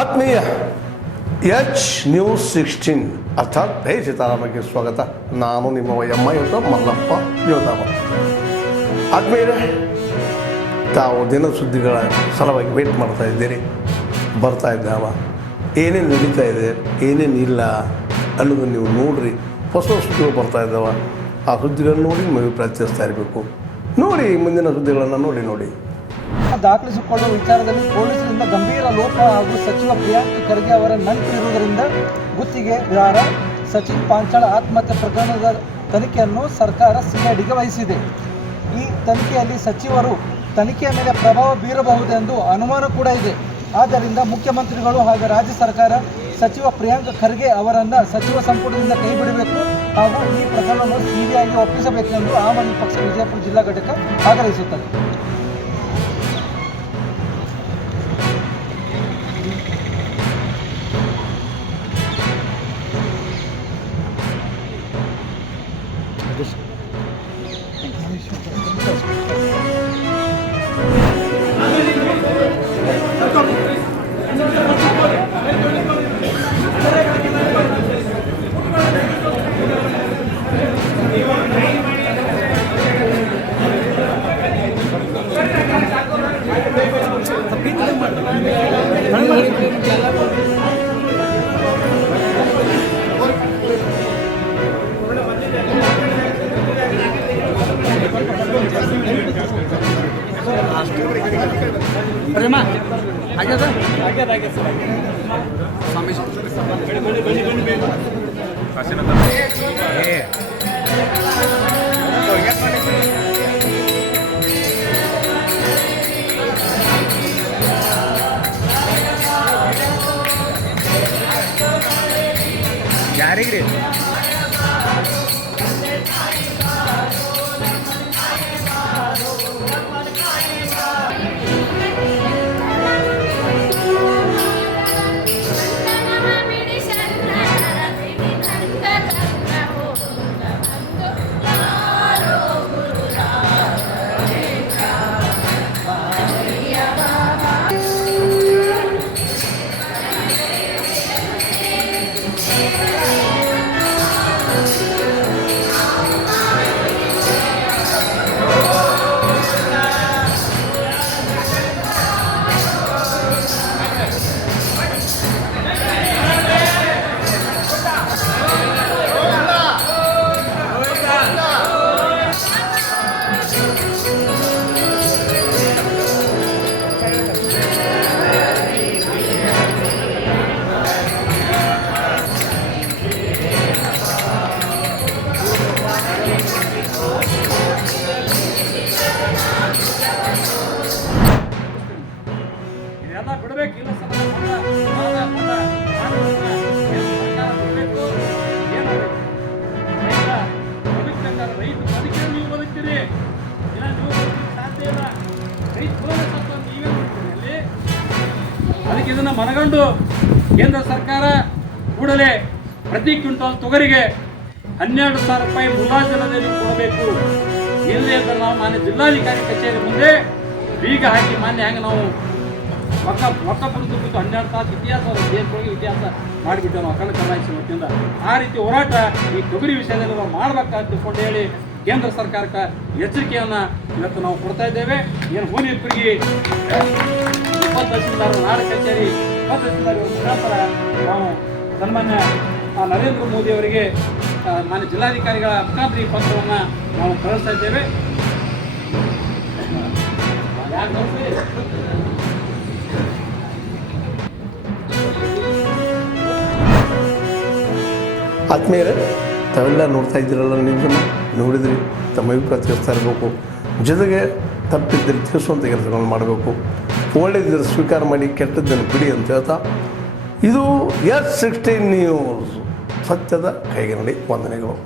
ಆತ್ಮೀಯ H-News16 ಅರ್ಥಾತ್ ಹೇ ಸೀತಾರಾಮಕ್ಕೆ ಸ್ವಾಗತ. ನಾನು ನಿಮ್ಮ ವೈಎಮ್ಮ ಇವತ್ತು ಮಲ್ಲಪ್ಪ ಯೋಧಾಮ. ಆತ್ಮೀಯರೇ, ತಾವು ದಿನ ಸುದ್ದಿಗಳ ಸಲುವಾಗಿ ವೇಟ್ ಮಾಡ್ತಾ ಇದ್ದೀರಿ. ಬರ್ತಾ ಇದ್ದಾವ, ಏನೇನು ನಡೀತಾ ಇದೆ, ಏನೇನು ಇಲ್ಲ ಅನ್ನೋದನ್ನು ನೀವು ನೋಡ್ರಿ. ಹೊಸ ಸುದ್ದಿಗಳು ಬರ್ತಾ ಇದ್ದಾವ, ಆ ಸುದ್ದಿಗಳನ್ನು ನೋಡಿ ನಿಮಗೆ ಪ್ರಯತ್ನಿಸ್ತಾ ಇರಬೇಕು. ನೋಡಿ ಮುಂದಿನ ಸುದ್ದಿಗಳನ್ನು ನೋಡಿ ದಾಖಲಿಸಿಕೊಳ್ಳುವ ವಿಚಾರದಲ್ಲಿ ಪೊಲೀಸರಿಂದ ಗಂಭೀರ ಲೋಪ ಹಾಗೂ ಸಚಿವ ಪ್ರಿಯಾಂಕ್ ಖರ್ಗೆ ಅವರ ನಂಟು ಇರುವುದರಿಂದ ಗುತ್ತಿಗೆದಾರ ಸಚಿನ್ ಪಾಂಚಾಳ ಆತ್ಮಹತ್ಯೆ ಪ್ರಕರಣದ ತನಿಖೆಯನ್ನು ಸರ್ಕಾರ ಸಿಐಡಿಗೆ ವಹಿಸಿದೆ. ಈ ತನಿಖೆಯಲ್ಲಿ ಸಚಿವರು ತನಿಖೆಯ ಮೇಲೆ ಪ್ರಭಾವ ಬೀರಬಹುದೆಂದು ಅನುಮಾನ ಕೂಡ ಇದೆ. ಆದ್ದರಿಂದ ಮುಖ್ಯಮಂತ್ರಿಗಳು ಹಾಗೂ ರಾಜ್ಯ ಸರ್ಕಾರ ಸಚಿವ ಪ್ರಿಯಾಂಕ್ ಖರ್ಗೆ ಅವರನ್ನು ಸಚಿವ ಸಂಪುಟದಿಂದ ಕೈಬಿಡಬೇಕು ಹಾಗೂ ಈ ಪ್ರಕರಣವನ್ನು ಸಿಬಿಐಗೆ ಒಪ್ಪಿಸಬೇಕೆಂದು ಆಮ್ ಆದ್ಮಿ ಪಕ್ಷ ವಿಜಯಪುರ ಜಿಲ್ಲಾ ಘಟಕ ಆಗ್ರಹಿಸುತ್ತದೆ. ಯಾರಿಗ್ರಿ ಬಿಡಬೇಕಿಲ್ಲ ರೈತ ಬದುಕಿ ನೀವು ಬದುಕ್ತೀರಿ, ಇಲ್ಲ ನೀವು ಬದುಕಲಿಕ್ಕೆ ಸಾಧ್ಯ ಇಲ್ಲ. ರೈತ ಬದುಕಂತ ನೀವೇ ಮಾಡ್ತೀರಿ. ಅದಕ್ಕೆ ಇದನ್ನು ಮನಗಂಡು ಕೇಂದ್ರ ಸರ್ಕಾರ ಕೂಡಲೇ ಪ್ರತಿ ಕ್ವಿಂಟಲ್ ತೊಗರಿಗೆ 12,000 ರೂಪಾಯಿ ಮುಲಾಜಿಲ್ಲದೆ ಕೊಡಬೇಕು. ಇಲ್ಲದೆ ಅಂದ್ರೆ ನಾವು ಮಾನ್ಯ ಜಿಲ್ಲಾಧಿಕಾರಿ ಕಚೇರಿ ಮುಂದೆ ಬೀಗ ಹಾಕಿ ಮಾನ್ಯ ಹೆಂಗೆ ನಾವು ರೊಕ್ಕ ಬಂದು 12 ತಾಸು ಇತಿಹಾಸ ದೇಶದೊಳಗೆ ಇತಿಹಾಸ ಮಾಡಿಬಿಟ್ಟು ನಾವು ಅಖಂಡ ಕರ್ನಾಟಕ ವತಿಯಿಂದ ಆ ರೀತಿ ಹೋರಾಟ ಈ ತೊಗರಿ ವಿಷಯದಲ್ಲಿ ನಾವು ಮಾಡಬೇಕಂತ ತಿಳ್ಕೊಂಡು ಹೇಳಿ ಕೇಂದ್ರ ಸರ್ಕಾರಕ್ಕೆ ಎಚ್ಚರಿಕೆಯನ್ನು ಇವತ್ತು ನಾವು ಕೊಡ್ತಾ ಇದ್ದೇವೆ. ಏನು ಹೋನಿಯಪ್ಪರಿಗೆ 20 ತಹಸೀಲ್ದಾರ್ ನಾಡ ಕಚೇರಿ 20 ತಹಸೀಲ್ದಾರ್ ಮುಖಾಂತರ ನಾವು ಸನ್ಮಾನ್ಯ ನರೇಂದ್ರ ಮೋದಿ ಅವರಿಗೆ ಮಾನ್ಯ ಜಿಲ್ಲಾಧಿಕಾರಿಗಳ ಮುಖಾಂತರ ಈ ಪತ್ರವನ್ನು ನಾವು ಕಳಿಸ್ತಾ ಇದ್ದೇವೆ. ಆತ್ಮೀಯರೇ, ತಾವೆಲ್ಲ ನೋಡ್ತಾ ಇದ್ದೀರಲ್ಲ, ನ್ಯೂಸನ್ನು ನೋಡಿದ್ರಿ, ತಮ್ಮ ಅಭಿಪ್ರಾಯ ತಿಳಿಸ್ತಾ ಇರಬೇಕು. ಜೊತೆಗೆ ತಪ್ಪಿದ್ದಲ್ಲಿ ತಿಳಿಸುವಂಥ ಕೆಲಸಗಳನ್ನು ಮಾಡಬೇಕು. ಒಳ್ಳೆಯದಿದ್ದರೆ ಸ್ವೀಕಾರ ಮಾಡಿ, ಕೆಟ್ಟದ್ದನ್ನು ಬಿಡಿ ಅಂತ ಹೇಳ್ತಾ, ಇದು H-16 ನ್ಯೂಸ್, ಸತ್ಯದ ಕೈಗೆ ನಡಿ. ವಂದನೆಗಳು.